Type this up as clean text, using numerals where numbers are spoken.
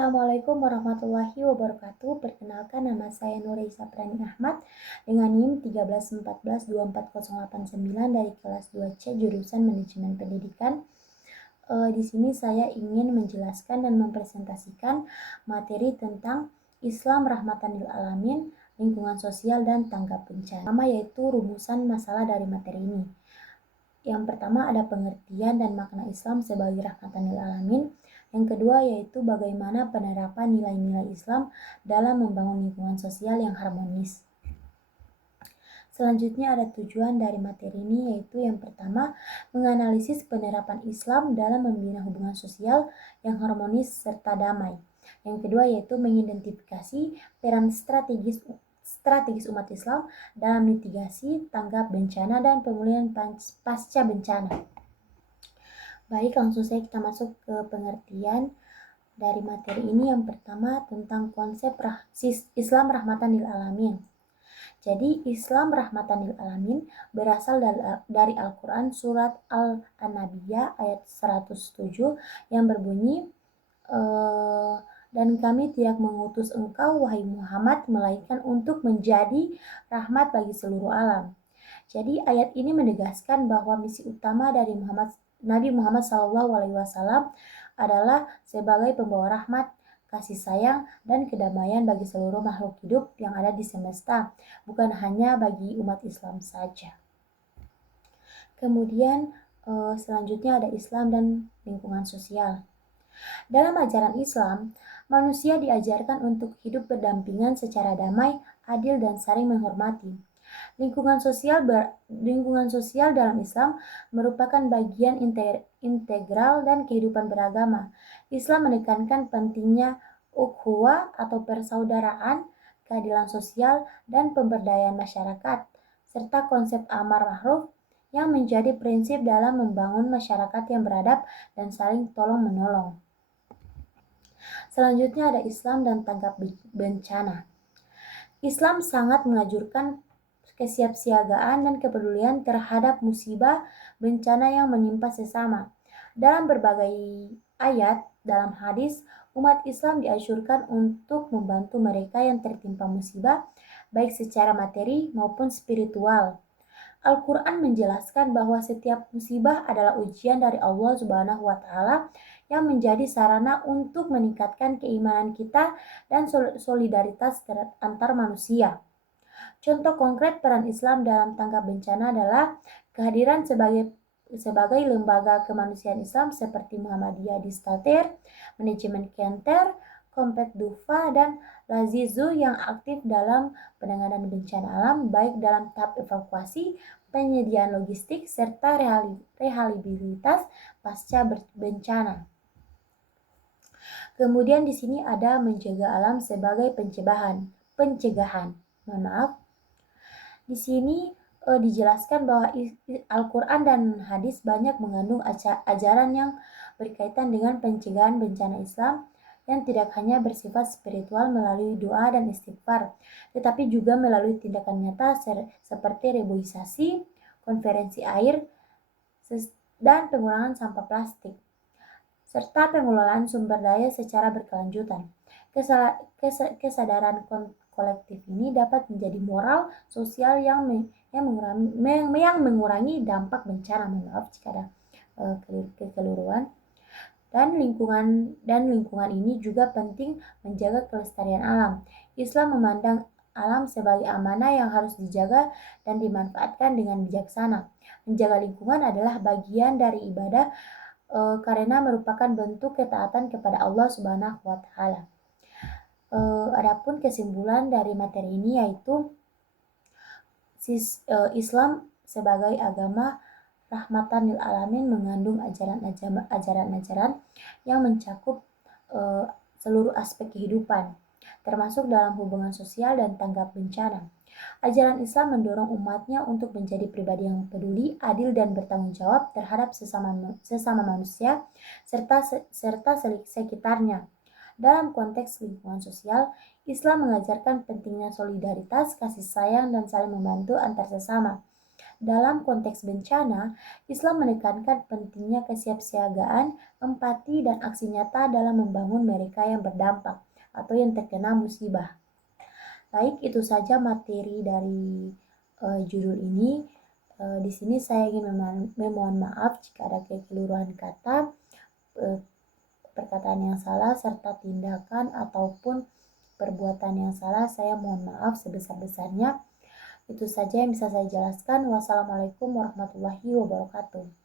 Assalamualaikum warahmatullahi wabarakatuh. Perkenalkan, nama saya Nurisa Prani Ahmad dengan NIM 1314240889 dari kelas 2C jurusan Manajemen Pendidikan. Di sini saya ingin menjelaskan dan mempresentasikan materi tentang Islam rahmatan lil alamin, lingkungan sosial dan tanggap bencana. Pertama yaitu rumusan masalah dari materi ini. Yang pertama ada pengertian dan makna Islam sebagai rahmatan lil alamin. Yang kedua yaitu bagaimana penerapan nilai-nilai Islam dalam membangun lingkungan sosial yang harmonis. Selanjutnya ada tujuan dari materi ini, yaitu yang pertama menganalisis penerapan Islam dalam membina hubungan sosial yang harmonis serta damai. Yang kedua yaitu mengidentifikasi peran strategis umat Islam dalam mitigasi, tanggap bencana, dan pemulihan pasca bencana. Baik, langsung saja kita masuk ke pengertian dari materi ini. Yang pertama tentang konsep Islam rahmatan lil alamin. Jadi Islam rahmatan lil alamin berasal dari Al-Quran surat Al-Anabiyah ayat 107 yang berbunyi, dan kami tidak mengutus engkau wahai Muhammad melainkan untuk menjadi rahmat bagi seluruh alam. Jadi ayat ini menegaskan bahwa misi utama dari Nabi Muhammad SAW adalah sebagai pembawa rahmat, kasih sayang, dan kedamaian bagi seluruh makhluk hidup yang ada di semesta, bukan hanya bagi umat Islam saja. Kemudian selanjutnya ada Islam dan lingkungan sosial. Dalam ajaran Islam, manusia diajarkan untuk hidup berdampingan secara damai, adil, dan saling menghormati. Lingkungan sosial dalam Islam merupakan bagian integral dan kehidupan beragama. Islam menekankan pentingnya ukhuwah atau persaudaraan, keadilan sosial, dan pemberdayaan masyarakat, serta konsep amar ma'ruf yang menjadi prinsip dalam membangun masyarakat yang beradab dan saling tolong-menolong. Selanjutnya ada Islam dan tanggap bencana. Islam sangat menganjurkan kesiapsiagaan dan kepedulian terhadap musibah bencana yang menimpa sesama. Dalam berbagai ayat dalam hadis, umat Islam dianjurkan untuk membantu mereka yang tertimpa musibah, baik secara materi maupun spiritual. Al-Quran menjelaskan bahwa setiap musibah adalah ujian dari Allah Subhanahu wa Ta'ala yang menjadi sarana untuk meningkatkan keimanan kita dan solidaritas antar manusia. Contoh konkret peran Islam dalam tanggap bencana adalah kehadiran sebagai lembaga kemanusiaan Islam seperti Muhammadiyah di Stater, Manajemen Kenter, Kompet Dufa, dan Lazizu yang aktif dalam penanganan bencana alam baik dalam tahap evakuasi, penyediaan logistik, serta rehabilitas pasca bencana. Kemudian di sini ada menjaga alam sebagai pencegahan. Di sini dijelaskan bahwa Al-Quran dan hadis banyak mengandung ajaran yang berkaitan dengan pencegahan bencana Islam yang tidak hanya bersifat spiritual melalui doa dan istighfar, tetapi juga melalui tindakan nyata seperti reboisasi, konferensi air, dan pengurangan sampah plastik, serta pengelolaan sumber daya secara berkelanjutan. Kesadaran kolektif ini dapat menjadi moral sosial yang mengurangi dampak bencana. Maaf jika ada kekeliruan. Dan lingkungan ini juga penting menjaga kelestarian alam. Islam memandang alam sebagai amanah yang harus dijaga dan dimanfaatkan dengan bijaksana. Menjaga lingkungan adalah bagian dari ibadah karena merupakan bentuk ketaatan kepada Allah Subhanahu wa Ta'ala. Adapun kesimpulan dari materi ini yaitu Islam sebagai agama rahmatan lil alamin mengandung ajaran-ajaran yang mencakup seluruh aspek kehidupan, termasuk dalam hubungan sosial dan tanggap bencana. Ajaran Islam mendorong umatnya untuk menjadi pribadi yang peduli, adil, dan bertanggung jawab terhadap sesama manusia serta sekitarnya. Dalam konteks lingkungan sosial, Islam mengajarkan pentingnya solidaritas, kasih sayang, dan saling membantu antar sesama. Dalam konteks bencana, Islam menekankan pentingnya kesiapsiagaan, empati, dan aksi nyata dalam membangun mereka yang berdampak atau yang terkena musibah. Baik, itu saja materi dari judul ini. Di sini saya ingin memohon maaf jika ada kekeliruan kata, perkataan yang salah, serta tindakan ataupun perbuatan yang salah. Saya mohon maaf sebesar-besarnya. Itu saja yang bisa saya jelaskan. Wassalamualaikum warahmatullahi wabarakatuh.